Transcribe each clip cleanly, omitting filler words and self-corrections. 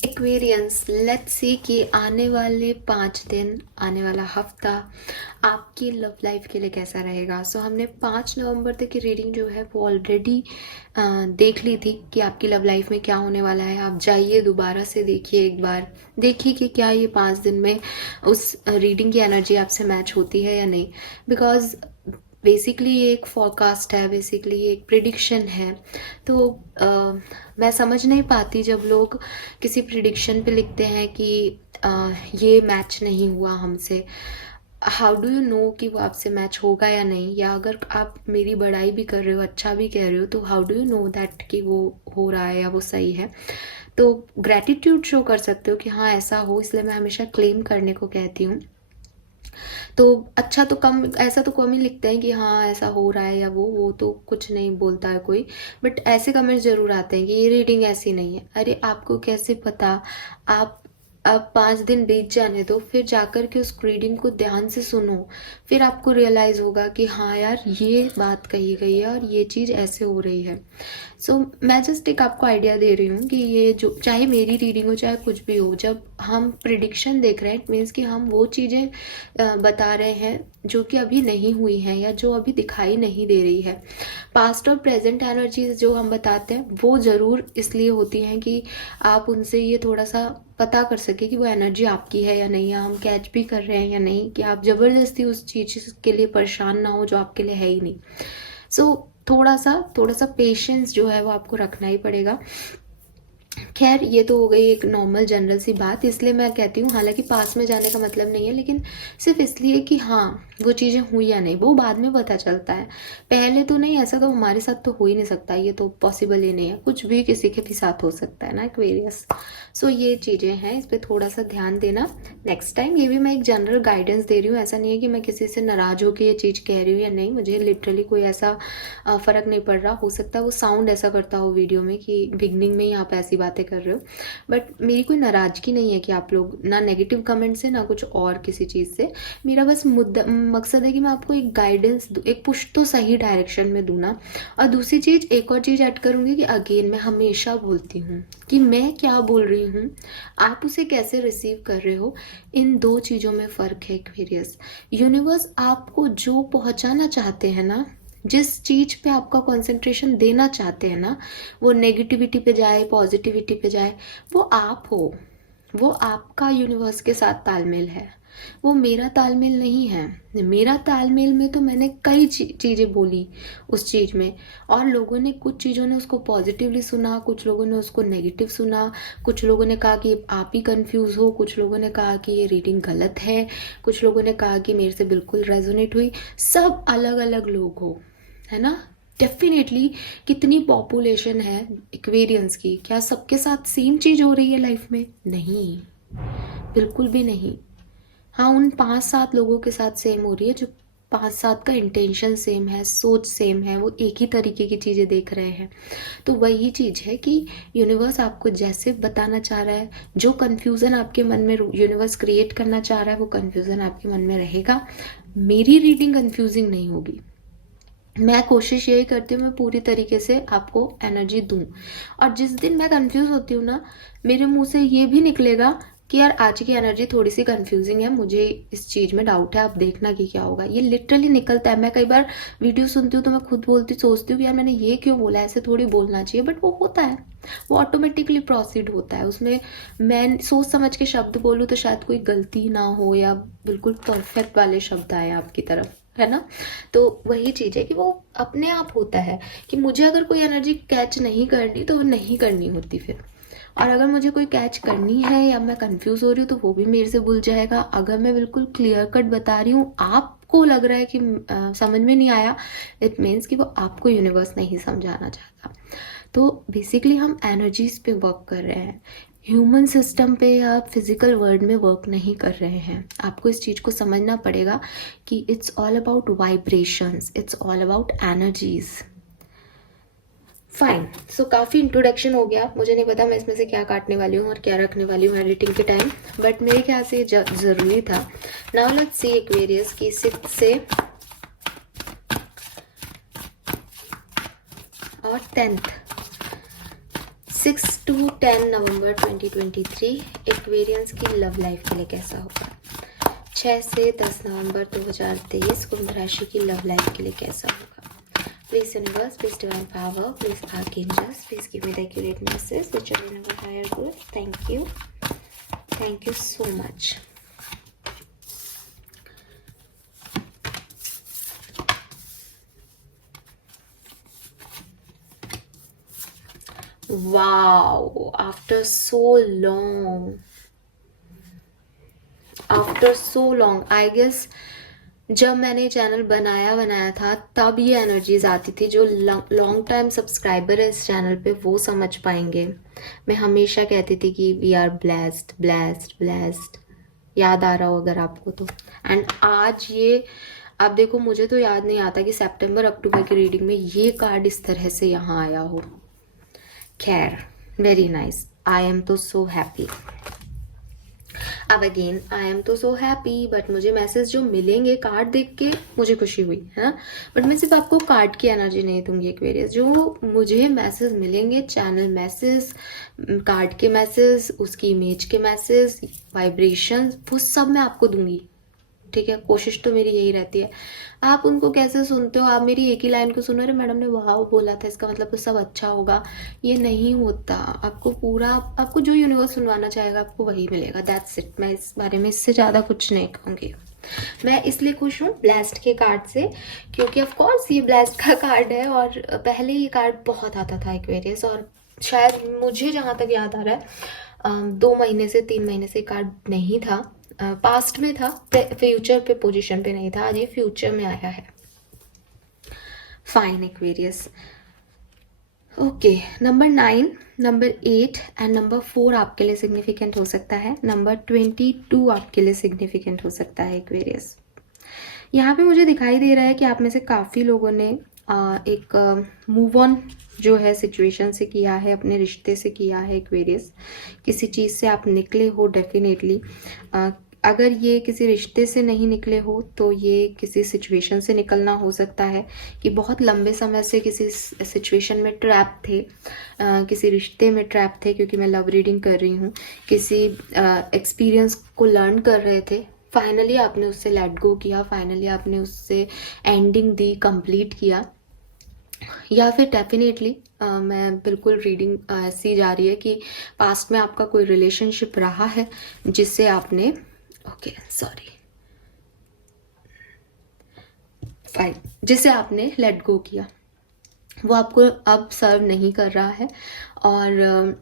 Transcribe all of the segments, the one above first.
Aquarians, let's see कि आने वाले 5 दिन, आने वाला हफ्ता आपकी लव लाइफ के लिए कैसा रहेगा। सो हमने 5 नवंबर तक की रीडिंग जो है वो ऑलरेडी देख ली थी कि आपकी लव लाइफ में क्या होने वाला है। आप जाइए दोबारा से देखिए, एक बार देखिए कि क्या ये 5 दिन में उस रीडिंग की एनर्जी आपसे मैच होती है या नहीं। बिकॉज बेसिकली ये एक फोरकास्ट है, बेसिकली ये एक प्रिडिक्शन है। तो मैं समझ नहीं पाती जब लोग किसी प्रिडिक्शन पे लिखते हैं कि ये मैच नहीं हुआ हमसे। हाउ डू यू नो कि वो आपसे मैच होगा या नहीं, या अगर आप मेरी बड़ाई भी कर रहे हो, अच्छा भी कह रहे हो, तो how do you know that कि वो हो रहा है या वो सही है। तो ग्रैटिट्यूड शो कर सकते हो कि हाँ ऐसा हो, इसलिए मैं हमेशा क्लेम करने को कहती हूँ। तो अच्छा तो कम, ऐसा तो कम ही लिखते हैं कि हाँ ऐसा हो रहा है, या वो तो कुछ नहीं बोलता है कोई। बट ऐसे कमेंट्स जरूर आते हैं कि ये रीडिंग ऐसी नहीं है। अरे आपको कैसे पता? आप अब 5 दिन बीत जाने दो, फिर जाकर के उस रीडिंग को ध्यान से सुनो। फिर आपको रियलाइज होगा कि हाँ यार ये बात कही गई है और ये चीज़ ऐसे हो रही है। सो मैं जस्ट एक आपको आइडिया दे रही हूँ कि ये जो, चाहे मेरी रीडिंग हो चाहे कुछ भी हो, जब हम प्रिडिक्शन देख रहे हैं इट मीन्स कि हम वो चीज़ें बता रहे हैं जो कि अभी नहीं हुई हैं या जो अभी दिखाई नहीं दे रही है। पास्ट और प्रेजेंट एनर्जीज जो हम बताते हैं वो ज़रूर इसलिए होती हैं कि आप उनसे ये थोड़ा सा पता कर सके कि वो एनर्जी आपकी है या नहीं, या हम कैच भी कर रहे हैं या नहीं, कि आप ज़बरदस्ती उस चीज़ के लिए परेशान ना हो जो आपके लिए है ही नहीं। सो थोड़ा सा पेशेंस जो है वो आपको रखना ही पड़ेगा। खैर ये तो हो गई एक नॉर्मल जनरल सी बात, इसलिए मैं कहती हूँ, हालांकि पास में जाने का मतलब नहीं है, लेकिन सिर्फ इसलिए कि हाँ वो चीज़ें हुई या नहीं वो बाद में पता चलता है। पहले तो नहीं, ऐसा तो हमारे साथ तो हो ही नहीं सकता, ये तो पॉसिबल ही नहीं है। कुछ भी किसी के भी साथ हो सकता है ना, एक्वेरियस। सो ये चीज़ें हैं, इस पर थोड़ा सा ध्यान देना नेक्स्ट टाइम। ये भी मैं एक जनरल गाइडेंस दे रही हूँ, ऐसा नहीं है कि मैं किसी से नाराज़ होकर ये चीज़ कह रही हूँ या नहीं। मुझे लिटरली कोई ऐसा फ़र्क नहीं पड़ रहा। हो सकता है वो साउंड ऐसा करता हो वीडियो में कि बिगनिंग में ही आप ऐसी बातें कर रहे हो, बट मेरी कोई नाराज़गी नहीं है कि आप लोग ना नेगेटिव कमेंट से ना कुछ और किसी चीज़ से। मेरा बस मुद्दा मकसद है कि मैं आपको एक गाइडेंस दूँ, एक पुश तो सही डायरेक्शन में दूँ ना। और दूसरी चीज़, एक और चीज़ ऐड करूँगी कि अगेन मैं हमेशा बोलती हूँ कि मैं क्या बोल रही हूँ, आप उसे कैसे रिसीव कर रहे हो, इन दो चीज़ों में फ़र्क है एक्वेरियस। यूनिवर्स आपको जो पहुँचाना चाहते हैं ना, जिस चीज़ पे आपका कंसंट्रेशन देना चाहते हैं ना, वो नेगेटिविटी पे जाए पॉजिटिविटी पे जाए, वो आप हो। वो आपका यूनिवर्स के साथ तालमेल है, वो मेरा तालमेल नहीं है। मेरा तालमेल में तो मैंने कई चीज़ें बोली उस चीज़ में, और लोगों ने, कुछ चीज़ों ने उसको पॉजिटिवली सुना, कुछ लोगों ने उसको नेगेटिव सुना। कुछ लोगों ने कहा कि आप ही कंफ्यूज हो, कुछ लोगों ने कहा कि ये रीडिंग गलत है, कुछ लोगों ने कहा कि मेरे से बिल्कुल रेजोनेट हुई। सब अलग अलग लोग हो, है ना। डेफिनेटली कितनी पॉपुलेशन है एक्वेरियंस की, क्या सबके साथ सेम चीज़ हो रही है लाइफ में? नहीं, बिल्कुल भी नहीं। हाँ, उन 5-7 लोगों के साथ सेम हो रही है जो 5-7 का इंटेंशन सेम है, सोच सेम है, वो एक ही तरीके की चीज़ें देख रहे हैं। तो वही चीज़ है कि यूनिवर्स आपको जैसे बताना चाह रहा है, जो कन्फ्यूज़न आपके मन में यूनिवर्स क्रिएट करना चाह रहा है, वो कन्फ्यूज़न आपके मन में रहेगा। मेरी रीडिंग कन्फ्यूजिंग नहीं होगी। मैं कोशिश यही करती हूँ मैं पूरी तरीके से आपको एनर्जी दूँ। और जिस दिन मैं कंफ्यूज होती हूँ ना, मेरे मुंह से ये भी निकलेगा कि यार आज की एनर्जी थोड़ी सी कंफ्यूजिंग है, मुझे इस चीज़ में डाउट है, आप देखना कि क्या होगा। ये लिटरली निकलता है। मैं कई बार वीडियो सुनती हूँ तो मैं खुद बोलती सोचती हूँ कि यार मैंने ये क्यों बोला, ऐसे थोड़ी बोलना चाहिए, बट वो होता है, वो ऑटोमेटिकली प्रोसीड होता है। उसमें मैं सोच समझ के शब्द बोलूँ तो शायद कोई गलती ना हो, या बिल्कुल परफेक्ट वाले शब्द आए आपकी तरफ, है ना। तो वही चीज़ है कि वो अपने आप होता है कि मुझे अगर कोई एनर्जी कैच नहीं करनी तो वो नहीं करनी होती फिर। और अगर मुझे कोई कैच करनी है या मैं कंफ्यूज हो रही हूँ तो वो भी मेरे से भूल जाएगा। अगर मैं बिल्कुल क्लियर कट बता रही हूँ, आपको लग रहा है कि समझ में नहीं आया, इट मीन्स कि वो आपको यूनिवर्स नहीं समझाना चाहता। तो बेसिकली हम एनर्जीज पे वर्क कर रहे हैं, ह्यूमन सिस्टम पे या फिजिकल वर्ल्ड में वर्क नहीं कर रहे हैं। आपको इस चीज़ को समझना पड़ेगा कि it's all about vibrations, it's all about energies. Fine, so काफ़ी इंट्रोडक्शन हो गया। मुझे नहीं पता मैं इसमें से क्या काटने वाली हूँ और क्या रखने वाली हूँ एडिटिंग के टाइम, बट मेरे ख्याल से ये ज़रूरी था। नाउ लेट्स सी एक्वेरियस की 6 से और 10th, 6 टू 10 नवंबर 2023 एक्वेरियंस की लव लाइफ के लिए कैसा होगा। 6 से 10 नवंबर 2023 कुंभ राशि की लव लाइफ के लिए कैसा होगा। Please universe, please divine power, please archangels, please give me the accurate message which will never higher good. Thank you so much. Wow, after so long, I guess जब मैंने चैनल बनाया था तब ये एनर्जीज आती थी। जो लॉन्ग टाइम सब्सक्राइबर है इस चैनल पे वो समझ पाएंगे। मैं हमेशा कहती थी कि वी आर ब्लेस्ड। याद आ रहा हो अगर आपको तो। एंड आज ये आप देखो, मुझे तो याद नहीं आता कि सितंबर अक्टूबर की रीडिंग में ये कार्ड इस तरह से यहाँ आया हो। खैर, वेरी नाइस। आई एम तो सो हैप्पी। अब अगेन आई एम तो सो हैप्पी, बट मुझे मैसेज जो मिलेंगे कार्ड देख के मुझे खुशी हुई है ना, बट मैं सिर्फ आपको कार्ड की एनर्जी नहीं दूंगी एक्वेरियस। जो मुझे मैसेज मिलेंगे, चैनल मैसेज, कार्ड के मैसेज, उसकी इमेज के मैसेज, वाइब्रेशन, वो सब मैं आपको दूंगी। ठीक है, कोशिश तो मेरी यही रहती है। आप उनको कैसे सुनते हो, आप मेरी एक ही लाइन को सुनो, अरे मैडम ने वाह बोला था इसका मतलब तो सब अच्छा होगा, ये नहीं होता। आपको जो यूनिवर्स सुनवाना चाहेगा आपको वही मिलेगा। That's it. मैं इस बारे में इससे ज़्यादा कुछ नहीं कहूँगी। मैं इसलिए खुश हूँ ब्लेस्ड के कार्ड से, क्योंकि ऑफ कोर्स ये ब्लेस्ड का कार्ड है और पहले ये कार्ड बहुत आता था एक्वेरियस, और शायद मुझे जहाँ तक याद आ रहा है 2 महीने से 3 महीने से कार्ड नहीं था। पास्ट में था, फ्यूचर पे पोजीशन पे नहीं था, आज ये फ्यूचर में आया है। Fine Aquarius. Okay, number 9, number 8 and number 4 आपके लिए सिग्निफिकेंट हो सकता है। नंबर 22 आपके लिए सिग्निफिकेंट हो सकता है एक्वेरियस। यहाँ पे मुझे दिखाई दे रहा है कि आप में से काफ़ी लोगों ने एक मूव ऑन जो है सिचुएशन से किया है, अपने रिश्ते से किया है एक्वेरियस। किसी चीज़ से आप निकले हो डेफिनेटली। अगर ये किसी रिश्ते से नहीं निकले हो तो ये किसी सिचुएशन से निकलना हो सकता है कि बहुत लंबे समय से किसी सिचुएशन में ट्रैप थे, किसी रिश्ते में ट्रैप थे, क्योंकि मैं लव रीडिंग कर रही हूँ। किसी एक्सपीरियंस को लर्न कर रहे थे, फाइनली आपने उससे लेट गो किया, फाइनली आपने उससे एंडिंग दी, कंप्लीट किया। या फिर डेफिनेटली मैं बिल्कुल रीडिंग ऐसी जा रही है कि पास्ट में आपका कोई रिलेशनशिप रहा है जिससे आपने जिसे आपने लेट गो किया, वो आपको अब सर्व नहीं कर रहा है और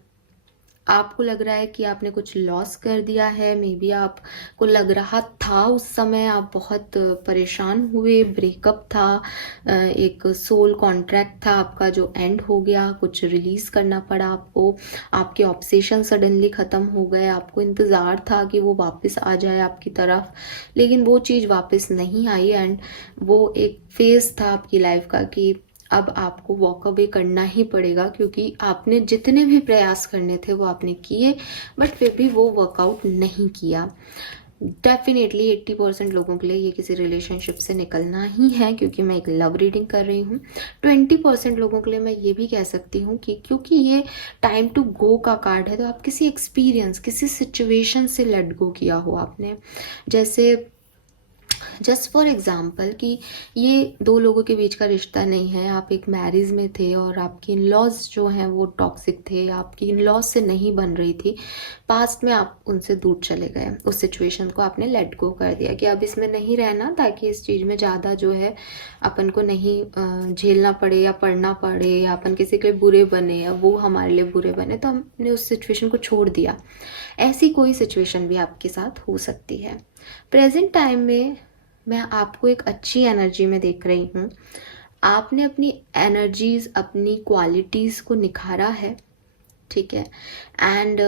आपको लग रहा है कि आपने कुछ लॉस कर दिया है। मे बी आपको लग रहा था उस समय आप बहुत परेशान हुए, ब्रेकअप था, एक सोल कॉन्ट्रैक्ट था आपका जो एंड हो गया, कुछ रिलीज करना पड़ा आपको, आपके ऑब्सेशन सडनली ख़त्म हो गए, आपको इंतज़ार था कि वो वापस आ जाए आपकी तरफ, लेकिन वो चीज़ वापस नहीं आई। एंड वो एक फेज़ था आपकी लाइफ का कि अब आपको वॉक अवे करना ही पड़ेगा, क्योंकि आपने जितने भी प्रयास करने थे वो आपने किए, बट फिर भी वो वर्कआउट नहीं किया। डेफिनेटली 80% लोगों के लिए ये किसी रिलेशनशिप से निकलना ही है, क्योंकि मैं एक लव रीडिंग कर रही हूँ। 20% लोगों के लिए मैं ये भी कह सकती हूँ कि क्योंकि ये टाइम टू गो का कार्ड है, तो आप किसी एक्सपीरियंस, किसी सिचुएशन से लेट गो किया हो आपने। जैसे जस्ट फॉर एग्जाम्पल कि ये 2 लोगों के बीच का रिश्ता नहीं है, आप एक मैरिज में थे और आपकी इन लॉज जो हैं वो टॉक्सिक थे, आपकी इन लॉज से नहीं बन रही थी, पास्ट में आप उनसे दूर चले गए, उस सिचुएशन को आपने लेट गो कर दिया कि अब इसमें नहीं रहना, ताकि इस चीज़ में ज़्यादा जो है अपन को नहीं झेलना पड़े या पढ़ना पड़े या अपन किसी के लिए बुरे बने या वो हमारे लिए बुरे बने, तो हमने उस सिचुएशन को छोड़ दिया। ऐसी कोई सिचुएशन भी आपके साथ हो सकती है। प्रेजेंट टाइम में मैं आपको एक अच्छी एनर्जी में देख रही हूँ। आपने अपनी एनर्जीज, अपनी क्वालिटीज़ को निखारा है, ठीक है, एंड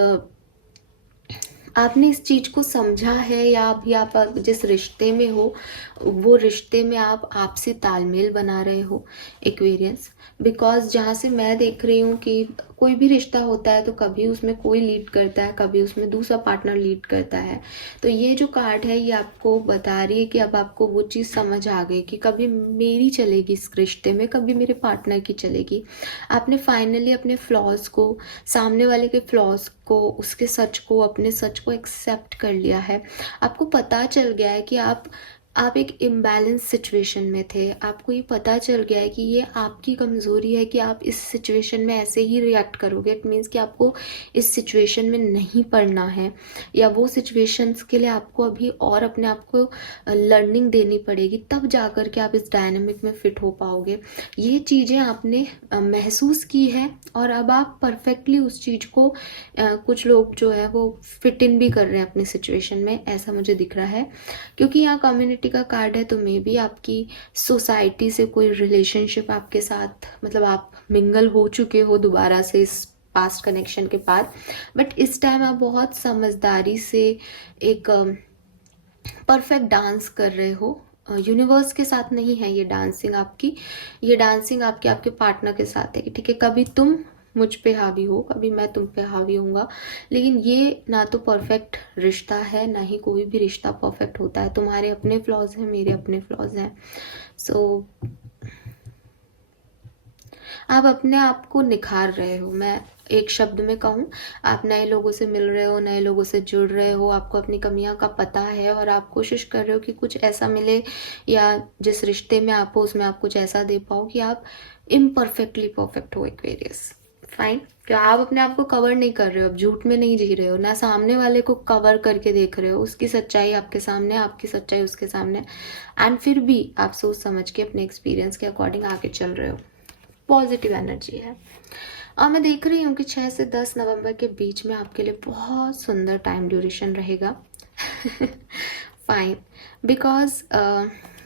आपने इस चीज़ को समझा है, या अभी आप जिस रिश्ते में हो वो रिश्ते में आप आपसी तालमेल बना रहे हो एक्वेरियंस। बिकॉज जहाँ से मैं देख रही हूँ कि कोई भी रिश्ता होता है तो कभी उसमें कोई लीड करता है, कभी उसमें दूसरा पार्टनर लीड करता है। तो ये जो कार्ड है ये आपको बता रही है कि अब आपको वो चीज़ समझ आ गई कि कभी मेरी चलेगी इस रिश्ते में, कभी मेरे पार्टनर की चलेगी। आपने फाइनली अपने फ्लॉज को, सामने वाले के फ्लॉज को, उसके सच को, अपने सच को एक्सेप्ट कर लिया है। आपको पता चल गया है कि आप एक इम्बैलेंस सिचुएशन में थे। आपको ये पता चल गया है कि ये आपकी कमज़ोरी है कि आप इस सिचुएशन में ऐसे ही रिएक्ट करोगे। इट मीन्स कि आपको इस सिचुएशन में नहीं पड़ना है, या वो सिचुएशंस के लिए आपको अभी और अपने आप को लर्निंग देनी पड़ेगी, तब जा कर के आप इस डायनामिक में फिट हो पाओगे। ये चीज़ें आपने महसूस की है और अब आप परफेक्टली उस चीज़ को कुछ लोग जो है वो फिट इन भी कर रहे हैं अपनी सिचुएशन में, ऐसा मुझे दिख रहा है। क्योंकि यहाँ कम्युनिटी का कार्ड है तो मे बी आपकी सोसाइटी से कोई रिलेशनशिप आपके साथ, मतलब आप मिंगल हो चुके हो दोबारा से इस पास्ट कनेक्शन के बाद, बट इस टाइम आप बहुत समझदारी से एक परफेक्ट डांस कर रहे हो। यूनिवर्स के साथ नहीं है ये डांसिंग आपकी, ये डांसिंग आपके आपके पार्टनर के साथ है कि ठीक है, कभी तुम मुझ पे हावी हो, कभी मैं तुम पे हावी होऊंगा, लेकिन ये ना तो परफेक्ट रिश्ता है, ना ही कोई भी रिश्ता परफेक्ट होता है। तुम्हारे अपने फ्लॉज हैं, मेरे अपने फ्लॉज हैं। सो आप अपने आप को निखार रहे हो। मैं एक शब्द में कहूँ, आप नए लोगों से मिल रहे हो, नए लोगों से जुड़ रहे हो, आपको अपनी कमियां का पता है और आप कोशिश कर रहे हो कि कुछ ऐसा मिले, या जिस रिश्ते में आप हो उसमें आप कुछ ऐसा दे पाओ कि आप इम्परफेक्टली परफेक्ट हो। Aquarius, fine. क्या आप अपने आप को कवर नहीं कर रहे हो, अब झूठ में नहीं जी रहे हो, ना सामने वाले को कवर करके देख रहे हो, उसकी सच्चाई आपके सामने, आपकी सच्चाई उसके सामने, एंड फिर भी आप सोच समझ के अपने एक्सपीरियंस के अकॉर्डिंग आगे चल रहे हो। पॉजिटिव एनर्जी है। और मैं देख रही हूँ कि 6 से 10 नवंबर के बीच में आपके लिए बहुत सुंदर टाइम ड्यूरेशन रहेगा। फाइन, बिकॉज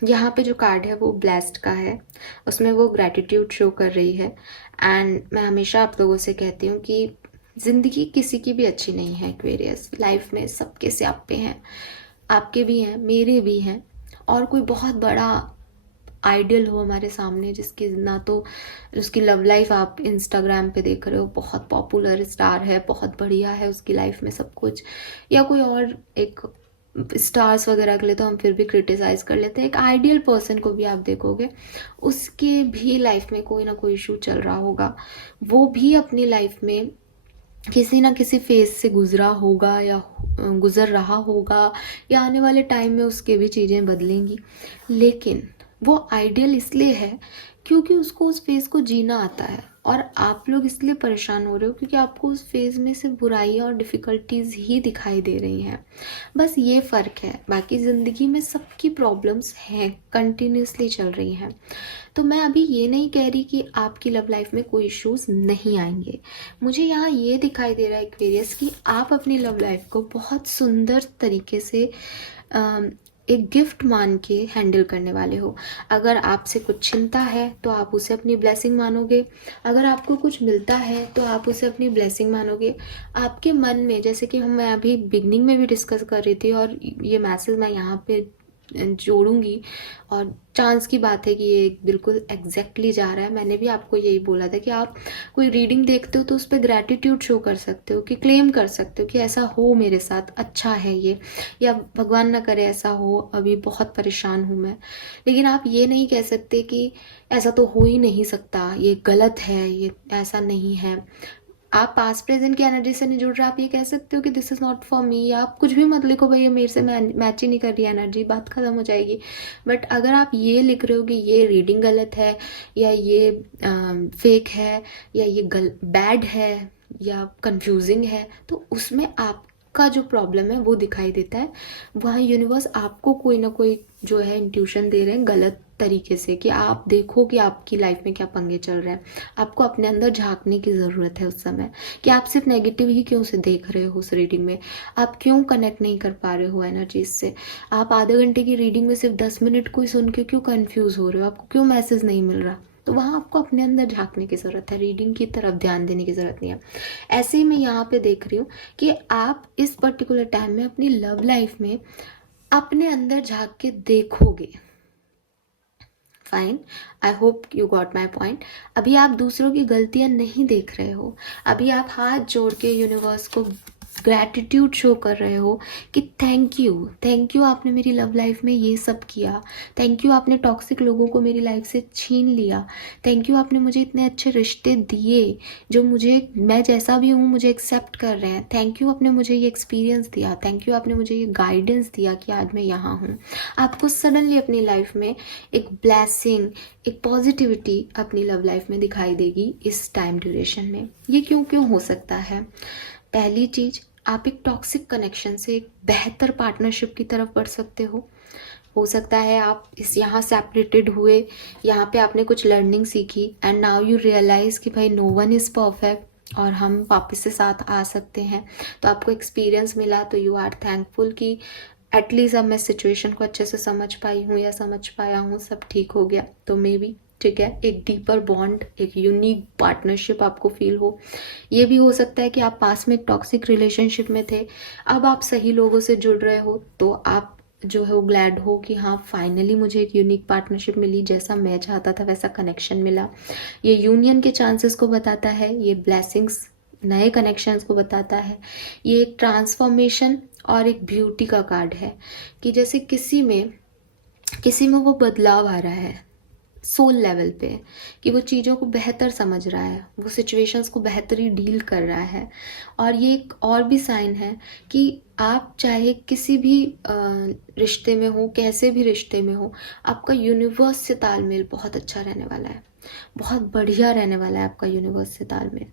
यहाँ पे जो कार्ड है वो ब्लेस्ड का है, उसमें वो ग्रैटिट्यूड शो कर रही है। एंड मैं हमेशा आप लोगों से कहती हूँ कि ज़िंदगी किसी की भी अच्छी नहीं है एक्वेरियस, लाइफ में सबके स्यापे हैं, आपके भी हैं, मेरे भी हैं, और कोई बहुत बड़ा आइडियल हो हमारे सामने जिसकी ना तो उसकी लव लाइफ आप इंस्टाग्राम पे देख रहे हो, बहुत पॉपुलर स्टार है, बहुत बढ़िया है उसकी लाइफ में सब कुछ, या कोई और एक स्टार्स वगैरह के लिए तो हम फिर भी क्रिटिसाइज कर लेते हैं। एक आइडियल पर्सन को भी आप देखोगे, उसके भी लाइफ में कोई ना कोई इशू चल रहा होगा, वो भी अपनी लाइफ में किसी ना किसी फेज से गुजरा होगा या गुजर रहा होगा, या आने वाले टाइम में उसके भी चीज़ें बदलेंगी। लेकिन वो आइडियल इसलिए है क्योंकि उसको उस फेज़ को जीना आता है, और आप लोग इसलिए परेशान हो रहे हो क्योंकि आपको उस फेज़ में सिर्फ बुराइयाँ और डिफ़िकल्टीज़ ही दिखाई दे रही हैं। बस ये फ़र्क है, बाकी ज़िंदगी में सबकी प्रॉब्लम्स हैं, कंटिन्यूसली चल रही हैं। तो मैं अभी ये नहीं कह रही कि आपकी लव लाइफ में कोई इश्यूज़ नहीं आएंगे। मुझे यहाँ ये दिखाई दे रहा है एक्वेरियस कि आप अपनी लव लाइफ को बहुत सुंदर तरीके से एक गिफ्ट मान के हैंडल करने वाले हो। अगर आपसे कुछ छिनता है तो आप उसे अपनी ब्लेसिंग मानोगे, अगर आपको कुछ मिलता है तो आप उसे अपनी ब्लेसिंग मानोगे। आपके मन में, जैसे कि मैं अभी बिगनिंग में भी डिस्कस कर रही थी, और ये मैसेज मैं यहाँ पे जोड़ूंगी, और चांस की बात है कि ये बिल्कुल एग्जैक्टली जा रहा है। मैंने भी आपको यही बोला था कि आप कोई रीडिंग देखते हो तो उस पर ग्रैटिट्यूड शो कर सकते हो, कि क्लेम कर सकते हो कि ऐसा हो मेरे साथ, अच्छा है ये, या भगवान ना करे ऐसा हो, अभी बहुत परेशान हूँ मैं। लेकिन आप ये नहीं कह सकते कि ऐसा तो हो ही नहीं सकता, ये गलत है, ये ऐसा नहीं है। आप पास्ट प्रेजेंट की एनर्जी से नहीं जुड़ रहे, आप ये कह सकते हो कि this is not for me, या आप कुछ भी मत लिखो, भाई ये मेरे से मैच ही नहीं कर रही एनर्जी, बात खत्म हो जाएगी। बट अगर आप ये लिख रहे हो कि ये रीडिंग गलत है, या ये फेक है, या ये बैड है, या कंफ्यूजिंग है, तो उसमें आपका जो प्रॉब्लम है वो दिखाई देता है। वहाँ यूनिवर्स आपको कोई ना कोई जो है इंट्यूशन दे रहे हैं गलत तरीके से, कि आप देखो कि आपकी लाइफ में क्या पंगे चल रहे हैं। आपको अपने अंदर झांकने की ज़रूरत है उस समय, कि आप सिर्फ नेगेटिव ही क्यों से देख रहे हो उस रीडिंग में, आप क्यों कनेक्ट नहीं कर पा रहे हो एनर्जीज से, आप आधे घंटे की रीडिंग में सिर्फ 10 मिनट को ही सुन के क्यों कन्फ्यूज़ हो रहे हो, आपको क्यों मैसेज नहीं मिल रहा। तो वहाँ आपको अपने अंदर झांकने की ज़रूरत है, रीडिंग की तरफ ध्यान देने की ज़रूरत नहीं है। ऐसे ही मैं यहाँ पे देख रही हूँ कि आप इस पर्टिकुलर टाइम में अपनी लव लाइफ में अपने अंदर झांक के देखोगे। Fine, I hope you got my point. अभी आप दूसरों की गलतियां नहीं देख रहे हो, अभी आप हाथ जोड़ के यूनिवर्स को ग्रैटिट्यूड शो कर रहे हो कि थैंक यू आपने मेरी लव लाइफ में ये सब किया, थैंक यू आपने टॉक्सिक लोगों को मेरी लाइफ से छीन लिया, थैंक यू आपने मुझे इतने अच्छे रिश्ते दिए जो मुझे, मैं जैसा भी हूँ मुझे एक्सेप्ट कर रहे हैं, थैंक यू आपने मुझे ये एक्सपीरियंस दिया, थैंक यू आपने मुझे ये गाइडेंस दिया कि आज मैं यहाँ हूँ। आपको सडनली अपनी लाइफ में एक ब्लेसिंग, एक पॉजिटिविटी अपनी लव लाइफ में दिखाई देगी इस टाइम ड्यूरेशन में। ये क्यों क्यों हो सकता है? पहली चीज, आप एक टॉक्सिक कनेक्शन से एक बेहतर पार्टनरशिप की तरफ बढ़ सकते हो सकता है आप इस यहाँ सेपरेटेड हुए, यहाँ पे आपने कुछ लर्निंग सीखी एंड नाउ यू रियलाइज कि भाई नो वन इज़ परफेक्ट और हम वापस से साथ आ सकते हैं। तो आपको एक्सपीरियंस मिला तो यू आर थैंकफुल कि एटलीस्ट अब मैं सिचुएशन को अच्छे से समझ पाई हूँ या समझ पाया हूँ, सब ठीक हो गया। तो मे बी ठीक है, एक डीपर बॉन्ड, एक यूनिक पार्टनरशिप आपको फील हो। ये भी हो सकता है कि आप पास में एक टॉक्सिक रिलेशनशिप में थे, अब आप सही लोगों से जुड़ रहे हो तो आप जो है वो ग्लैड हो कि हाँ फाइनली मुझे एक यूनिक पार्टनरशिप मिली, जैसा मैं चाहता था वैसा कनेक्शन मिला। ये यूनियन के चांसेस को बताता है, ये ब्लेसिंग्स नए कनेक्शंस को बताता है, ये एक ट्रांसफॉर्मेशन और एक ब्यूटी का कार्ड है कि जैसे किसी में वो बदलाव आ रहा है सोल लेवल पे, कि वो चीज़ों को बेहतर समझ रहा है, वो सिचुएशंस को बेहतरी डील कर रहा है। और ये एक और भी साइन है कि आप चाहे किसी भी रिश्ते में हो, कैसे भी रिश्ते में हो, आपका यूनिवर्स से तालमेल बहुत अच्छा रहने वाला है, बहुत बढ़िया रहने वाला है आपका यूनिवर्स से तालमेल।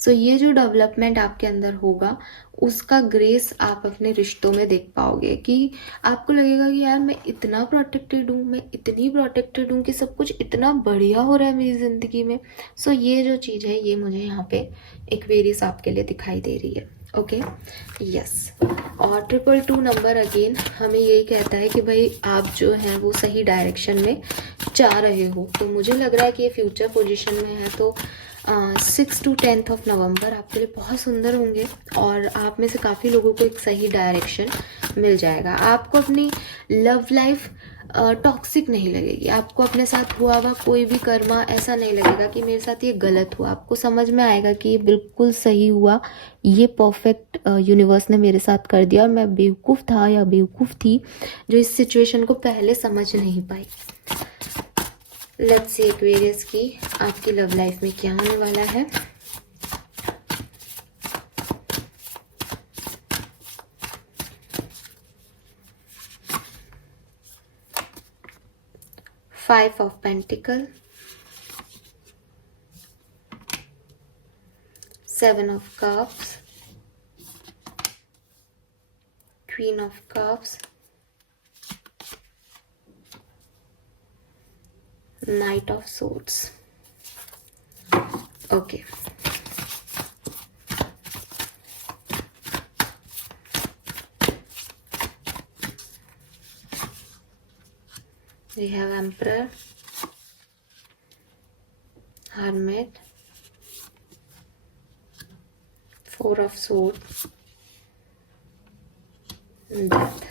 सो ये जो डेवलपमेंट आपके अंदर होगा उसका ग्रेस आप अपने रिश्तों में देख पाओगे कि आपको लगेगा कि यार मैं इतना प्रोटेक्टेड हूँ, मैं इतनी प्रोटेक्टेड हूँ कि सब कुछ इतना बढ़िया हो रहा है मेरी ज़िंदगी में। सो ये जो चीज़ है ये मुझे यहाँ पे एक्वेरियस आपके लिए दिखाई दे रही है। Okay, yes. और 222 नंबर अगेन हमें यही कहता है कि भाई आप जो हैं वो सही डायरेक्शन में जा रहे हो। तो मुझे लग रहा है कि ये फ्यूचर पोजीशन में है, तो 6 to 10 ऑफ नवंबर आपके लिए बहुत सुंदर होंगे और आप में से काफ़ी लोगों को एक सही डायरेक्शन मिल जाएगा। आपको अपनी लव लाइफ टॉक्सिक नहीं लगेगी, आपको अपने साथ हुआ हुआ कोई भी कर्मा ऐसा नहीं लगेगा कि मेरे साथ ये गलत हुआ। आपको समझ में आएगा कि ये बिल्कुल सही हुआ, ये परफेक्ट यूनिवर्स ने मेरे साथ कर दिया और मैं बेवकूफ़ था या बेवकूफ़ थी जो इस सिचुएशन को पहले समझ नहीं पाई। लेट्स सी एक्वेरियस की आपकी लव लाइफ में क्या होने वाला है। Five of pentacle, 7 of cups, queen of cups, Knight of Swords. Okay. We have Emperor, Hermit, 4 of Swords, Death.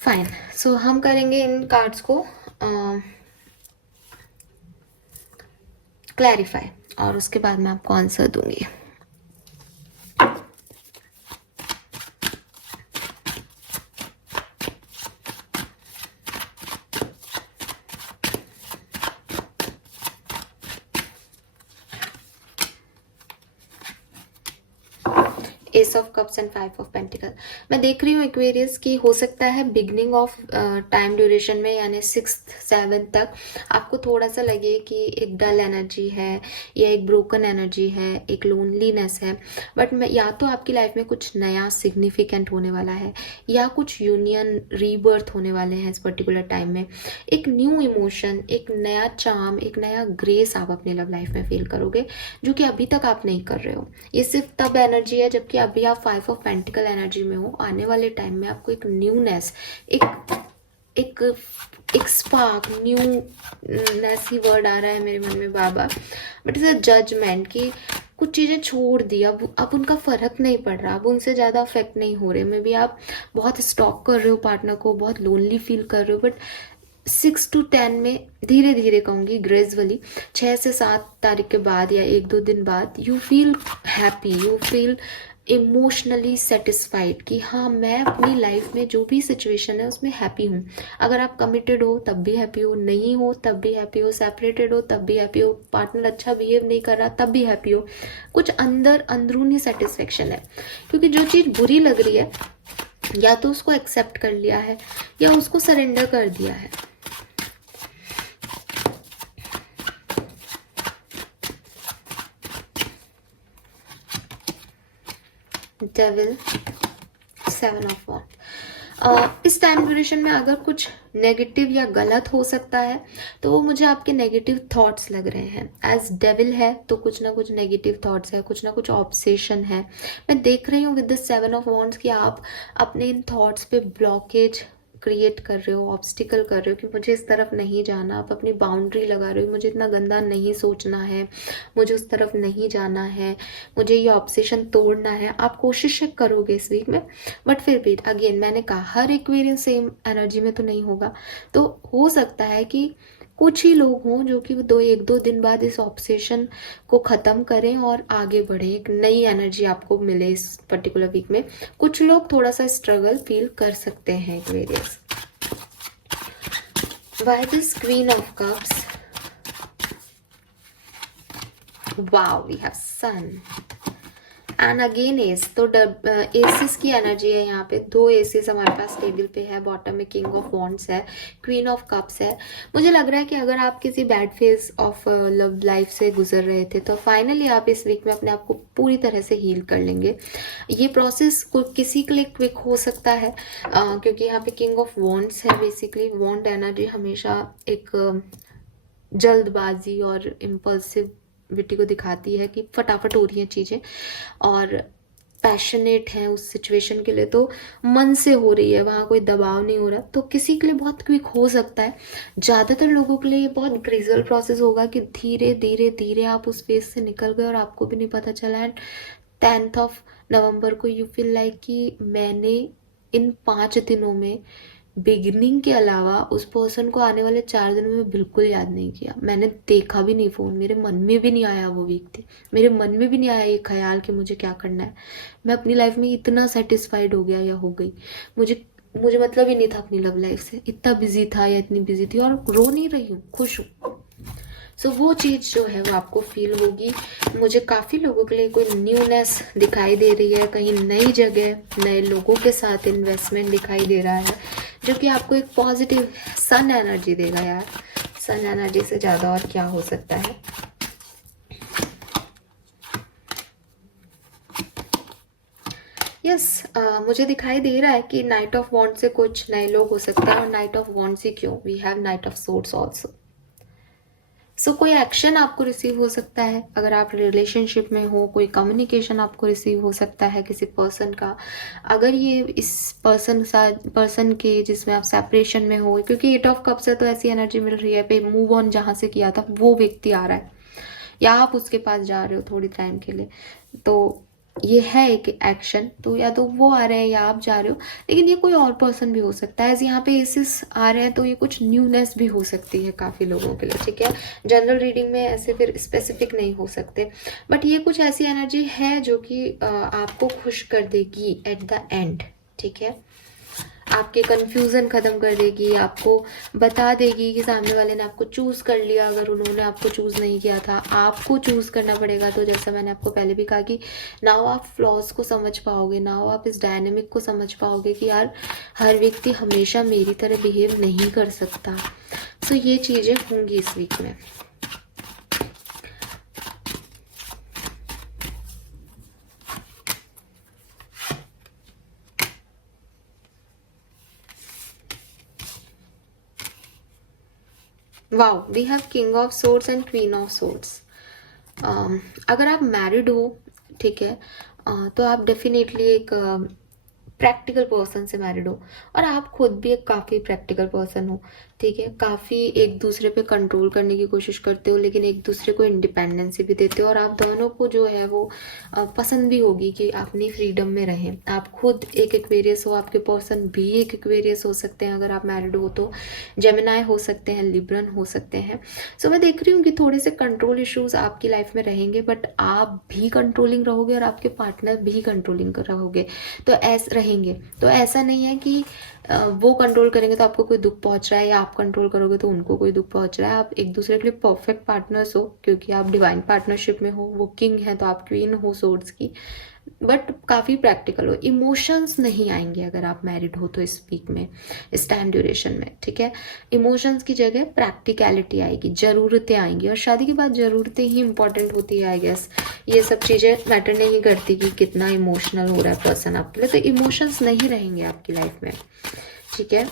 Fine, सो हम करेंगे इन कार्ड्स को क्लैरिफाई और उसके बाद मैं आपको आंसर दूंगी। S of cups and 5 of pentacle. मैं देख रही हूँ एक्वेरियस की हो सकता है बिगनिंग ऑफ टाइम ड्यूरेशन में यानी 6th 7th तक आपको थोड़ा सा लगे कि एक डल एनर्जी है या एक ब्रोकन एनर्जी है, एक लोनलीनेस है। बट मैं या तो आपकी लाइफ में कुछ नया सिग्निफिकेंट होने वाला है या कुछ यूनियन रीबर्थ होने वाले हैं इस पर्टिकुलर टाइम में। एक न्यू इमोशन, एक नया चार्म, एक नया ग्रेस आप अपने लव लाइफ में फील करोगे जो कि अभी तक आप नहीं कर रहे हो। ये सिर्फ तब एनर्जी है जबकि अभी आप 5 ऑफ पेंटिकल एनर्जी में हो। आने वाले टाइम में आपको एक न्यूनेस, एक स्पार्क, न्यूनेस ही वर्ड आ रहा है मेरे मन में बाबा, बट इज अ जजमेंट कि कुछ चीज़ें छोड़ दी, अब उनका फ़र्क नहीं पड़ रहा, अब उनसे ज़्यादा अफेक्ट नहीं हो रहे। मे बी आप बहुत स्टॉक कर रहे हो पार्टनर को, बहुत लोनली फील कर रहे हो, बट 6 to 10 में धीरे धीरे कहूँगी, ग्रेजुअली 6 से 7 तारीख के बाद या 1-2 दिन बाद you feel happy, you feel emotionally satisfied कि हाँ मैं अपनी लाइफ में जो भी सिचुएशन है उसमें हैप्पी हूँ। अगर आप कमिटेड हो तब भी हैप्पी हो, नहीं हो तब भी हैप्पी हो, सेपरेटेड हो तब भी हैप्पी हो, पार्टनर अच्छा बिहेव नहीं कर रहा तब भी हैप्पी हो। कुछ अंदर अंदरूनी सेटिस्फेक्शन है, क्योंकि जो चीज़ बुरी लग रही है या तो उसको एक्सेप्ट कर लिया है या उसको सरेंडर कर दिया है। डेविल, 7 ऑफ वॉन्ड। इस टाइम ड्यूरेशन में अगर कुछ नेगेटिव या गलत हो सकता है तो वो मुझे आपके नेगेटिव थॉट्स लग रहे हैं। एज डेविल है तो कुछ ना कुछ नेगेटिव थॉट्स है, कुछ ना कुछ ऑब्सेशन है। मैं देख रही हूँ विद द 7 ऑफ वॉन्ड्स कि आप अपने इन थॉट्स पे ब्लॉकेज क्रिएट कर रहे हो, ऑब्स्टिकल कर रहे हो कि मुझे इस तरफ नहीं जाना। आप अपनी बाउंड्री लगा रहे हो, मुझे इतना गंदा नहीं सोचना है, मुझे उस तरफ नहीं जाना है, मुझे ये ऑब्सेशन तोड़ना है। आप कोशिश करोगे इस वीक में, बट फिर भी अगेन मैंने कहा हर एक्वेरियन सेम एनर्जी में तो नहीं होगा। तो हो सकता है कि कुछ ही लोग हों जो कि 1-2 दिन बाद इस ऑब्सेशन को ख़त्म करें और आगे बढ़े, एक नई एनर्जी आपको मिले इस पर्टिकुलर वीक में। कुछ लोग थोड़ा सा स्ट्रगल फील कर सकते हैं Aquarius. Why this queen of cups? Wow, we have sun and again ace. तो एसिस की एनर्जी है यहाँ पे। 2 एसिस हमारे पास टेबल पे है, बॉटम में किंग ऑफ वॉन्ड्स है, क्वीन ऑफ कप्स है। मुझे लग रहा है कि अगर आप किसी bad phase of love life से गुजर रहे थे तो फाइनली आप इस वीक में अपने आप को पूरी तरह से हील कर लेंगे। ये प्रोसेस किसी के लिए क्विक हो सकता है क्योंकि यहाँ पे किंग ऑफ वॉन्ड्स है। बेसिकली वॉन्ड एनर्जी हमेशा एक जल्दबाजी और इम्पल्सिविटी को दिखाती है कि फटाफट हो रही हैं चीज़ें और पैशनेट है उस सिचुएशन के लिए, तो मन से हो रही है, वहाँ कोई दबाव नहीं हो रहा। तो किसी के लिए बहुत क्विक हो सकता है, ज़्यादातर लोगों के लिए ये बहुत ग्रेजुअल प्रोसेस होगा कि धीरे धीरे धीरे आप उस फेज से निकल गए और आपको भी नहीं पता चला। एंड 10th ऑफ नवंबर को यू फील लाइक कि मैंने इन 5 दिनों में बिगिनिंग के अलावा उस पर्सन को आने वाले 4 दिनों में बिल्कुल याद नहीं किया। मैंने देखा भी नहीं फ़ोन, मेरे मन में भी नहीं आया वो वीक थी, मेरे मन में भी नहीं आया ये ख्याल कि मुझे क्या करना है। मैं अपनी लाइफ में इतना सेटिस्फाइड हो गया या हो गई, मुझे मतलब ही नहीं था अपनी लव लाइफ से। इतना बिजी था या इतनी बिजी थी और रो नहीं रही हूँ, खुश हूँ। सो वो चीज़ जो है वो आपको फील होगी। मुझे काफ़ी लोगों के लिए कोई न्यूनेस दिखाई दे रही है, कहीं नई जगह नए लोगों के साथ इन्वेस्टमेंट दिखाई दे रहा है जो कि आपको एक पॉजिटिव सन एनर्जी देगा। यार सन एनर्जी से ज़्यादा और क्या हो सकता है। यस मुझे दिखाई दे रहा है कि नाइट ऑफ वॉन्ड से कुछ नए लोग हो सकते हैं। और नाइट ऑफ वॉन्ड से क्यों, we have knight of swords also. So कोई एक्शन आपको रिसीव हो सकता है अगर आप रिलेशनशिप में हो, कोई कम्युनिकेशन आपको रिसीव हो सकता है किसी पर्सन का। अगर ये इस पर्सन के जिसमें आप सेपरेशन में हो, क्योंकि 8 ऑफ कप्स है तो ऐसी एनर्जी मिल रही है पे मूव ऑन जहाँ से किया था वो व्यक्ति आ रहा है या आप उसके पास जा रहे हो थोड़ी टाइम के लिए, तो ये है एक एक्शन। तो या तो वो आ रहे हैं या आप जा रहे हो, लेकिन ये कोई और पर्सन भी हो सकता है। यहाँ पे एसिस आ रहे हैं तो ये कुछ न्यूनेस भी हो सकती है काफ़ी लोगों के लिए, ठीक है। जनरल रीडिंग में ऐसे फिर स्पेसिफिक नहीं हो सकते, बट ये कुछ ऐसी एनर्जी है जो कि आपको खुश कर देगी एट द एंड, ठीक है। आपके कन्फ्यूज़न ख़त्म कर देगी, आपको बता देगी कि सामने वाले ने आपको चूज़ कर लिया अगर उन्होंने आपको चूज़ नहीं किया था। आपको चूज़ करना पड़ेगा। तो जैसा मैंने आपको पहले भी कहा कि नाउ आप फ्लॉज को समझ पाओगे, नाउ आप इस डायनेमिक को समझ पाओगे कि यार हर व्यक्ति हमेशा मेरी तरह बिहेव नहीं कर सकता। सो ये चीज़ें होंगी इस वीक में। Wow, we have king of swords and queen of swords. अगर आप मैरिड हो, ठीक है, तो आप डेफिनेटली एक प्रैक्टिकल पर्सन से मैरिड हो, और आप खुद भी एक काफ़ी प्रैक्टिकल पर्सन हो, ठीक है, काफ़ी एक दूसरे पे कंट्रोल करने की कोशिश करते हो, लेकिन एक दूसरे को इंडिपेंडेंसी भी देते हो, और आप दोनों को जो है वो पसंद भी होगी कि अपनी फ्रीडम में रहें। आप खुद एक एक्वेरियस हो, आपके पर्सन भी एक एक्वेरियस हो सकते हैं अगर आप मैरिड हो तो, जेमिनाई हो सकते हैं, लिब्रन हो सकते हैं। सो मैं देख रही हूँ कि थोड़े से कंट्रोल इश्यूज आपकी लाइफ में रहेंगे, बट आप भी कंट्रोलिंग रहोगे और आपके पार्टनर भी कंट्रोलिंग रहोगे, तो ऐसे रहेंगे। तो ऐसा नहीं है कि वो कंट्रोल करेंगे तो आपको कोई दुख पहुंच रहा है, या आप कंट्रोल करोगे तो उनको कोई दुख पहुंच रहा है। आप एक दूसरे के लिए परफेक्ट पार्टनर्स हो, क्योंकि आप डिवाइन पार्टनरशिप में हो, वो किंग है तो आप क्वीन हो सोर्ड्स की, बट काफ़ी प्रैक्टिकल हो। इमोशंस नहीं आएंगे अगर आप मैरिड हो तो इस वीक में, इस टाइम ड्यूरेशन में, ठीक है। इमोशंस की जगह प्रैक्टिकलिटी आएगी, ज़रूरतें आएंगी, और शादी के बाद ज़रूरतें ही इंपॉर्टेंट होती है आई गेस। ये सब चीज़ें मैटर नहीं करती कि कितना इमोशनल हो रहा है पर्सन आपके लिए, तो इमोशंस नहीं रहेंगे आपकी लाइफ में, ठीक है,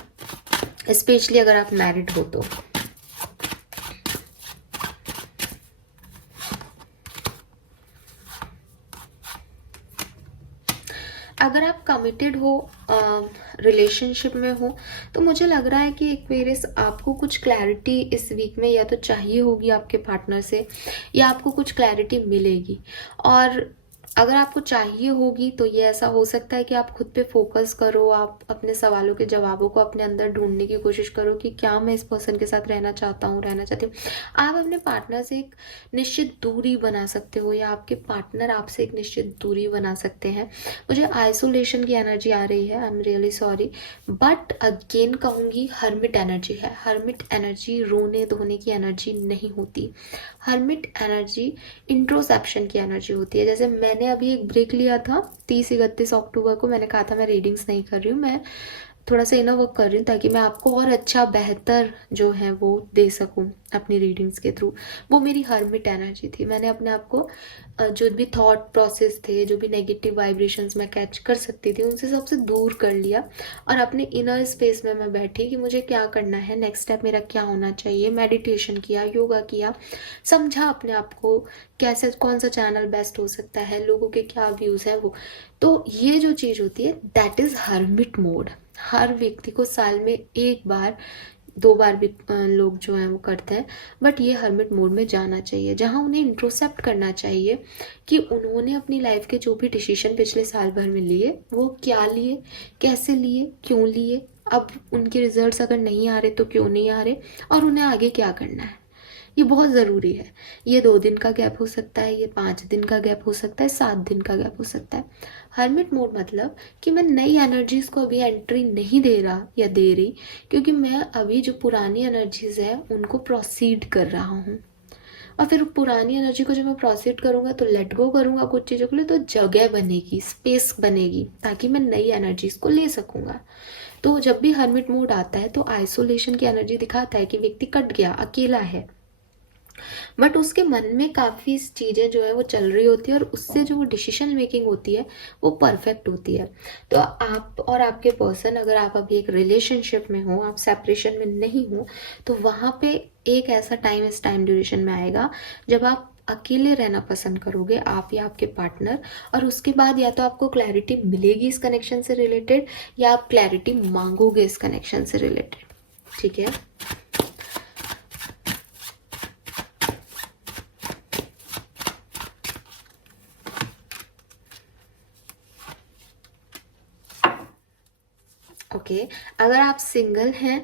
स्पेशली अगर आप मैरिड हो तो। अगर आप कमिटेड हो, रिलेशनशिप में हो, तो मुझे लग रहा है कि एक्वेरियस आपको कुछ क्लैरिटी इस वीक में या तो चाहिए होगी आपके पार्टनर से, या आपको कुछ क्लैरिटी मिलेगी। और अगर आपको चाहिए होगी तो ये ऐसा हो सकता है कि आप खुद पे फोकस करो, आप अपने सवालों के जवाबों को अपने अंदर ढूंढने की कोशिश करो कि क्या मैं इस पर्सन के साथ रहना चाहता हूँ, रहना चाहती हूँ। आप अपने पार्टनर से एक निश्चित दूरी बना सकते हो, या आपके पार्टनर आपसे एक निश्चित दूरी बना सकते हैं। मुझे आइसोलेशन की एनर्जी आ रही है, I am really sorry, but again कहूँगी हर्मिट एनर्जी है। हर्मिट एनर्जी रोने धोने की एनर्जी नहीं होती। हर्मिट एनर्जी इंट्रोसेप्शन की एनर्जी होती है। जैसे मैंने अभी एक ब्रेक लिया था 30-31 अक्टूबर को, मैंने कहा था मैं रीडिंग्स नहीं कर रही हूँ, मैं थोड़ा सा इनर वर्क कर रही हूँ ताकि मैं आपको और अच्छा बेहतर जो है वो दे सकूँ अपनी रीडिंग्स के थ्रू। वो मेरी हर्मिट एनर्जी थी। मैंने अपने आप को जो भी थॉट प्रोसेस थे, जो भी नेगेटिव वाइब्रेशंस मैं कैच कर सकती थी, उनसे सबसे दूर कर लिया, और अपने इनर स्पेस में मैं बैठी कि मुझे क्या करना है, नेक्स्ट स्टेप मेरा क्या होना चाहिए। मेडिटेशन किया, योगा किया, समझा अपने आप को कैसे, कौन सा चैनल बेस्ट हो सकता है, लोगों के क्या व्यूज़ हैं वो। तो ये जो चीज़ होती है दैट इज़ हर्मिट मोड। हर व्यक्ति को साल में एक बार, 2 बार भी लोग जो हैं वो करते हैं, बट ये हर्मिट मोड में जाना चाहिए, जहाँ उन्हें इंट्रोसेप्ट करना चाहिए कि उन्होंने अपनी लाइफ के जो भी डिसीजन पिछले साल भर में लिए वो क्या लिए, कैसे लिए, क्यों लिए, अब उनके रिजल्ट्स अगर नहीं आ रहे तो क्यों नहीं आ रहे, और उन्हें आगे क्या करना है। ये बहुत ज़रूरी है। ये 2 दिन का गैप हो सकता है, ये 5 दिन का गैप हो सकता है, 7 दिन का गैप हो सकता है। हर्मिट मोड मतलब कि मैं नई एनर्जीज़ को अभी एंट्री नहीं दे रहा या दे रही, क्योंकि मैं अभी जो पुरानी एनर्जीज़ है उनको प्रोसीड कर रहा हूँ। और फिर पुरानी एनर्जी को जब मैं प्रोसीड करूँगा तो लेट गो करूँगा कुछ चीज़ों के लिए, तो जगह बनेगी, स्पेस बनेगी, ताकि मैं नई एनर्जीज़ को ले सकूँगा। तो जब भी हर्मिट मोड आता है तो आइसोलेशन की एनर्जी दिखाता है कि व्यक्ति कट गया, अकेला है, बट उसके मन में काफ़ी चीज़ें जो है वो चल रही होती है, और उससे जो वो डिसीजन मेकिंग होती है वो परफेक्ट होती है। तो आप और आपके पर्सन, अगर आप अभी एक रिलेशनशिप में हो, आप सेपरेशन में नहीं हो, तो वहाँ पे एक ऐसा टाइम, इस टाइम ड्यूरेशन में आएगा जब आप अकेले रहना पसंद करोगे, आप या आपके पार्टनर, और उसके बाद या तो आपको क्लैरिटी मिलेगी इस कनेक्शन से रिलेटेड, या आप क्लैरिटी मांगोगे इस कनेक्शन से रिलेटेड, ठीक है। ओके, अगर आप सिंगल हैं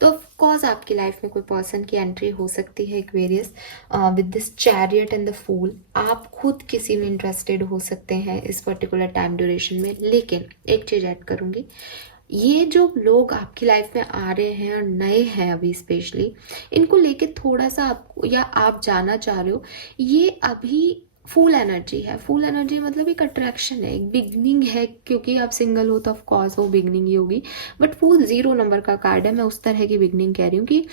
तो ऑफ कोर्स आपकी लाइफ में कोई पर्सन की एंट्री हो सकती है Aquarius with this chariot and the fool. आप खुद किसी में इंटरेस्टेड हो सकते हैं इस पर्टिकुलर टाइम ड्यूरेशन में, लेकिन एक चीज़ ऐड करूँगी, ये जो लोग आपकी लाइफ में आ रहे हैं और नए हैं अभी स्पेशली, इनको लेके थोड़ा सा आपको, या आप जाना चाह रहे हो, ये अभी फुल एनर्जी है। फुल एनर्जी मतलब एक अट्रैक्शन है, एक बिगनिंग है, क्योंकि आप सिंगल हो तो ऑफ कोर्स वो बिगनिंग ही होगी, बट फुल 0 नंबर का कार्ड है। मैं उस तरह की बिगनिंग कह रही हूँ कि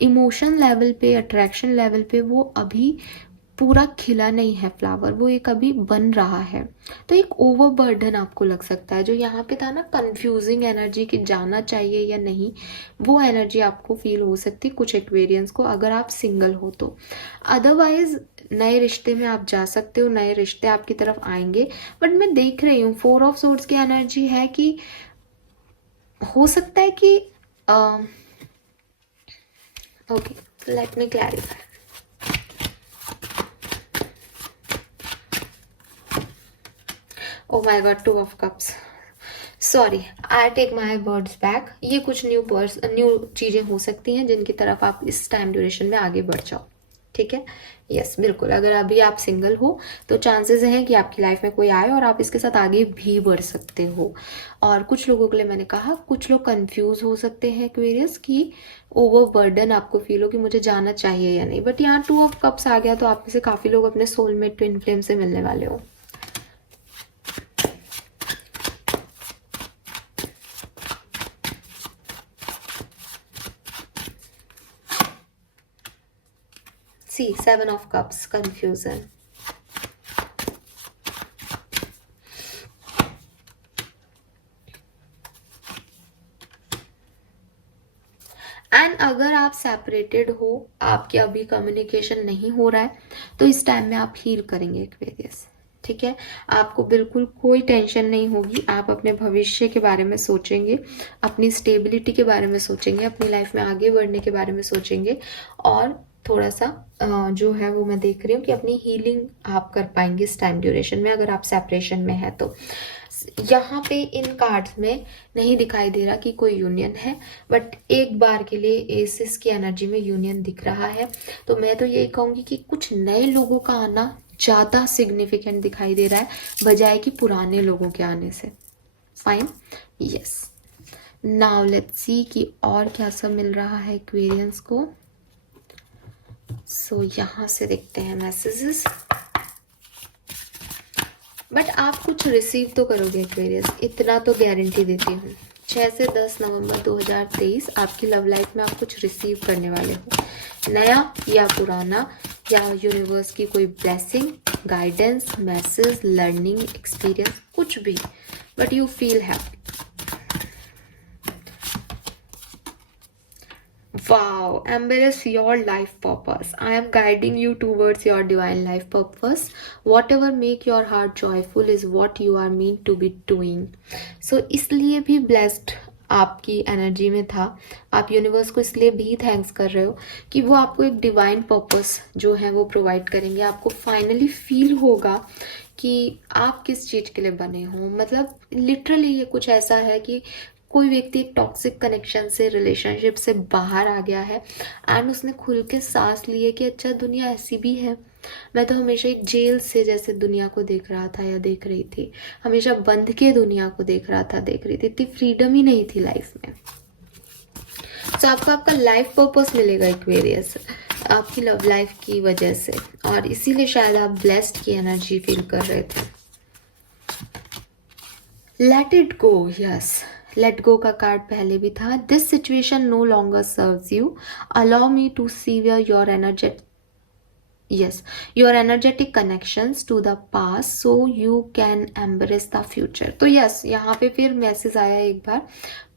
इमोशन लेवल पे, अट्रैक्शन लेवल पे वो अभी पूरा खिला नहीं है फ्लावर, वो एक अभी बन रहा है। तो एक ओवरबर्डन आपको लग सकता है, जो यहाँ पे था ना कंफ्यूजिंग एनर्जी कि जाना चाहिए या नहीं, वो एनर्जी आपको फील हो सकती है कुछ एक्वेरियंस को, अगर आप सिंगल हो तो। अदरवाइज नए रिश्ते में आप जा सकते हो, नए रिश्ते आपकी तरफ आएंगे। बट मैं देख रही हूँ 4 ऑफ सोर्ड्स की एनर्जी है कि हो सकता है कि okay, let me clarify. Oh my God, 2 of cups, sorry, I take my words back. ये कुछ न्यू चीज़ें हो सकती हैं जिनकी तरफ आप इस टाइम ड्यूरेशन में आगे बढ़ जाओ, ठीक है। यस, बिल्कुल, अगर अभी आप सिंगल हो तो चांसेस हैं कि आपकी लाइफ में कोई आए और आप इसके साथ आगे भी बढ़ सकते हो। और कुछ लोगों के लिए मैंने कहा, कुछ लोग कंफ्यूज हो सकते हैं एक्वेरियस कि ओवरबर्डन आपको फील हो कि मुझे जाना चाहिए या नहीं। बट यहाँ 2 ऑफ कप्स आ गया तो आप में से काफ़ी लोग अपने सोलमेट ट्विन फ्लेम से मिलने वाले हो। See, 7 of Cups, confusion. And अगर आप सेपरेटेड हो, आपके अभी कम्युनिकेशन नहीं हो रहा है, तो इस टाइम में आप हील करेंगे एक्वेरियस, ठीक है। आपको बिल्कुल कोई टेंशन नहीं होगी, आप अपने भविष्य के बारे में सोचेंगे, अपनी स्टेबिलिटी के बारे में सोचेंगे, अपनी लाइफ में आगे बढ़ने के बारे में सोचेंगे, और थोड़ा सा जो है वो मैं देख रही हूँ कि अपनी हीलिंग आप कर पाएंगे इस टाइम ड्यूरेशन में, अगर आप सेपरेशन में है तो। यहाँ पे इन कार्ड्स में नहीं दिखाई दे रहा कि कोई यूनियन है, बट एक बार के लिए एसिस की एनर्जी में यूनियन दिख रहा है। तो मैं तो यही कहूँगी कि कुछ नए लोगों का आना ज़्यादा सिग्निफिकेंट दिखाई दे रहा है बजाय कि पुराने लोगों के आने से। Fine, yes. Now let's see कि और क्या सब मिल रहा है एक्वेरियंस को। सो यहाँ से देखते हैं मैसेजेस। बट आप कुछ रिसीव तो करोगे एक्वेरियस, इतना तो गारंटी देती हूँ। 6 से 10 नवंबर 2023 आपकी लव लाइफ में आप कुछ रिसीव करने वाले हो, नया या पुराना, या यूनिवर्स की कोई blessing, guidance, message, learning, experience, कुछ भी, but you feel happy. Wow, embrace your life purpose. I am guiding you towards your divine life purpose. Whatever make your heart joyful is what you are meant to be doing. So इसलिए भी blessed आपकी energy में था, आप universe को इसलिए भी thanks कर रहे हो कि वो आपको एक डिवाइन पर्पस जो है वो प्रोवाइड करेंगे। आपको फाइनली फील होगा कि आप किस चीज़ के लिए बने हो। मतलब लिटरली ये कुछ ऐसा है कि कोई व्यक्ति एक टॉक्सिक कनेक्शन से, रिलेशनशिप से बाहर आ गया है एंड उसने खुल के सांस ली है कि अच्छा दुनिया ऐसी भी है। मैं तो हमेशा एक जेल से जैसे दुनिया को देख रहा था या देख रही थी, हमेशा बंद के दुनिया को देख रहा था, देख रही थी, इतनी फ्रीडम ही नहीं थी लाइफ में। तो आपको आपका लाइफ पर्पस मिलेगा एक्वेरियस, आपकी लव लाइफ की वजह से, और इसीलिए शायद आप ब्लेस्ड की एनर्जी फील कर रहे थे। Let it go, yes, let go का कार्ड पहले भी था। This situation no longer serves you, allow me to sever your your energetic connections to the past so you can embrace the future। तो yes, यहाँ पे फिर message आया एक बार,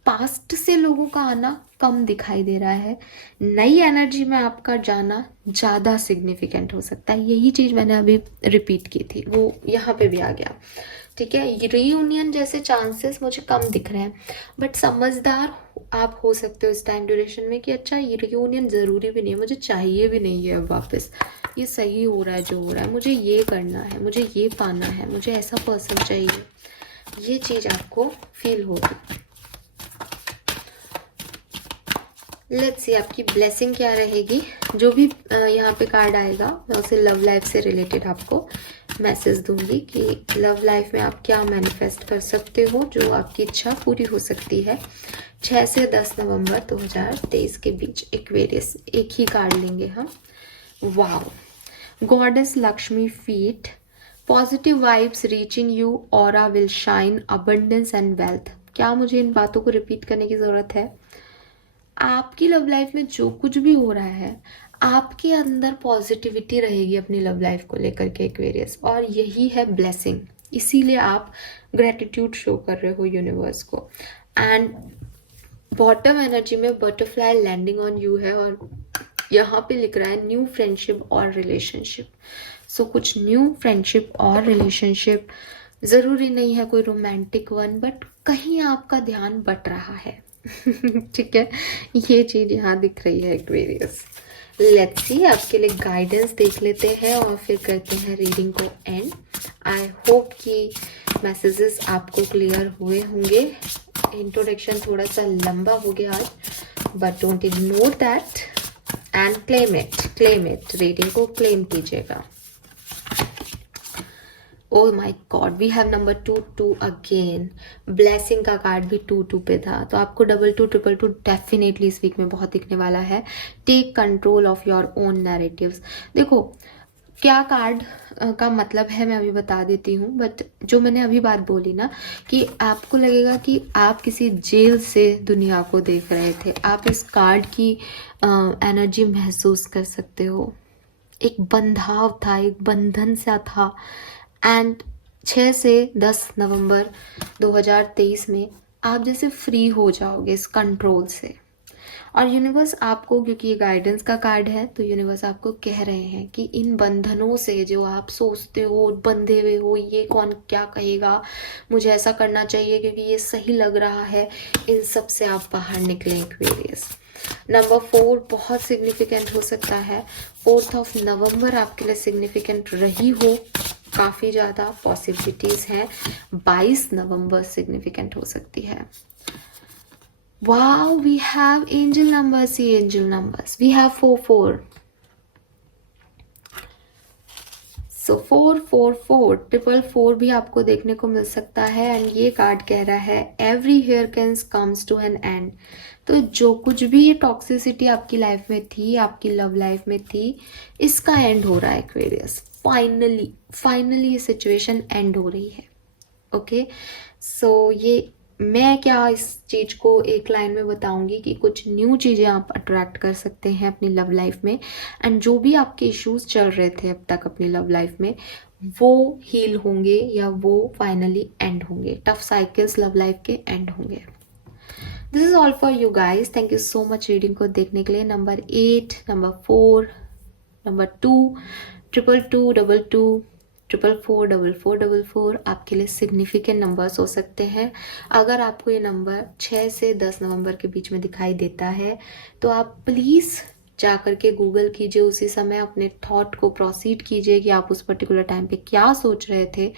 पास्ट से लोगों का आना कम दिखाई दे रहा है, नई एनर्जी में आपका जाना ज़्यादा सिग्निफिकेंट हो सकता है। यही चीज़ मैंने अभी रिपीट की थी, वो यहाँ पे भी आ गया, ठीक है। रीयूनियन जैसे चांसेस मुझे कम दिख रहे हैं, बट समझदार आप हो सकते हो इस टाइम ड्यूरेशन में कि अच्छा ये रीयूनियन ज़रूरी भी नहीं है, मुझे चाहिए भी नहीं है अब वापस, ये सही हो रहा है जो हो रहा है, मुझे ये करना है, मुझे ये पाना है, मुझे ऐसा पर्सन चाहिए, ये चीज़ आपको फील होगी। लेट्स सी आपकी ब्लेसिंग क्या रहेगी। जो भी यहाँ पे कार्ड आएगा मैं उसे लव लाइफ से रिलेटेड आपको मैसेज दूंगी कि लव लाइफ में आप क्या मैनिफेस्ट कर सकते हो, जो आपकी इच्छा पूरी हो सकती है। 6 से 10 नवंबर 2023 के बीच एक्वेरियस, एक ही कार्ड लेंगे हम। Wow, goddess Lakshmi feet, positive vibes reaching you, aura will shine, abundance and wealth. क्या मुझे इन बातों को रिपीट करने की ज़रूरत है? आपकी लव लाइफ में जो कुछ भी हो रहा है, आपके अंदर पॉजिटिविटी रहेगी अपनी लव लाइफ को लेकर के एक्वेरियस, और यही है ब्लेसिंग। इसीलिए आप ग्रेटिट्यूड शो कर रहे हो यूनिवर्स को। एंड बॉटम एनर्जी में बटरफ्लाई लैंडिंग ऑन यू है, और यहाँ पे लिख रहा है न्यू फ्रेंडशिप और रिलेशनशिप। सो कुछ न्यू फ्रेंडशिप और रिलेशनशिप, ज़रूरी नहीं है कोई रोमांटिक वन, बट कहीं आपका ध्यान बट रहा है। ठीक है, ये चीज़ यहाँ दिख रही है एक्वेरियस। लेट्स सी, आपके लिए गाइडेंस देख लेते हैं और फिर करते हैं रीडिंग को एंड। आई होप कि मैसेजेस आपको क्लियर हुए होंगे। इंट्रोडक्शन थोड़ा सा लंबा हो गया आज, but don't ignore that and claim it. Reading को क्लेम कीजिएगा। Oh my God, we have number 2 again. Blessing का कार्ड भी 2 पे था, तो आपको 22 2 डेफिनेटली इस वीक में बहुत दिखने वाला है। Take control of your own narratives. देखो क्या कार्ड का मतलब है मैं अभी बता देती हूँ, बट जो मैंने अभी बात बोली ना कि आपको लगेगा कि आप किसी जेल से दुनिया को देख रहे थे, आप इस कार्ड की एनर्जी महसूस कर सकते हो। एक बंधाव था, एक बंधन सा था। एंड 6 से 10 नवंबर 2023 में आप जैसे फ्री हो जाओगे इस कंट्रोल से। और यूनिवर्स आपको, क्योंकि ये गाइडेंस का कार्ड है, तो यूनिवर्स आपको कह रहे हैं कि इन बंधनों से जो आप सोचते हो बंधे हुए हो, ये कौन क्या कहेगा, मुझे ऐसा करना चाहिए क्योंकि ये सही लग रहा है, इन सब से आप बाहर निकलें एक्वेरियस। नंबर 4 बहुत सिग्निफिकेंट हो सकता है। 4 नवंबर आपके लिए सिग्निफिकेंट रही हो, काफ़ी ज़्यादा पॉसिबिलिटीज़ हैं। 22 नवंबर सिग्निफिकेंट हो सकती है। Wow, we have angel numbers. See angel numbers. We have 4 4. So 4 4 4 4 भी आपको देखने को मिल सकता है। एंड ये कार्ड कह रहा है every hair cans comes to an end. तो जो कुछ भी ये टॉक्सिसिटी आपकी लाइफ में थी, आपकी लव लाइफ में थी, इसका एंड हो रहा है एक्वेरियस। फाइनली ये सिचुएशन एंड हो रही है। ओके, सो ये मैं क्या इस चीज़ को एक लाइन में बताऊंगी कि कुछ न्यू चीज़ें आप अट्रैक्ट कर सकते हैं अपनी लव लाइफ में। एंड जो भी आपके इश्यूज चल रहे थे अब तक अपनी लव लाइफ में, वो हील होंगे या वो फाइनली एंड होंगे। टफ साइकिल्स लव लाइफ के एंड होंगे। This is all for you guys. Thank you so much reading को देखने के लिए। नंबर 8, नंबर 4, नंबर 2, 22 22 4 4 4 4 आपके लिए सिग्निफिकेंट नंबर्स हो सकते हैं। अगर आपको ये नंबर 6 से 10 नवंबर के बीच में दिखाई देता है, तो आप प्लीज़ जा कर के गूगल कीजिए, उसी समय अपने थॉट को प्रोसीड कीजिए कि आप उस पर्टिकुलर टाइम पे क्या सोच रहे थे,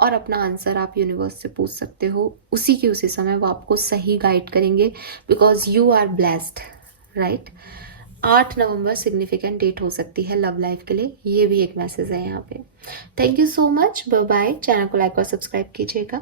और अपना आंसर आप यूनिवर्स से पूछ सकते हो। उसी समय वो आपको सही गाइड करेंगे, because you are blessed, right. 8 नवंबर सिग्निफिकेंट डेट हो सकती है लव लाइफ के लिए, ये भी एक मैसेज है यहाँ पे। Thank you so much, bye bye. Channel को लाइक और सब्सक्राइब कीजिएगा।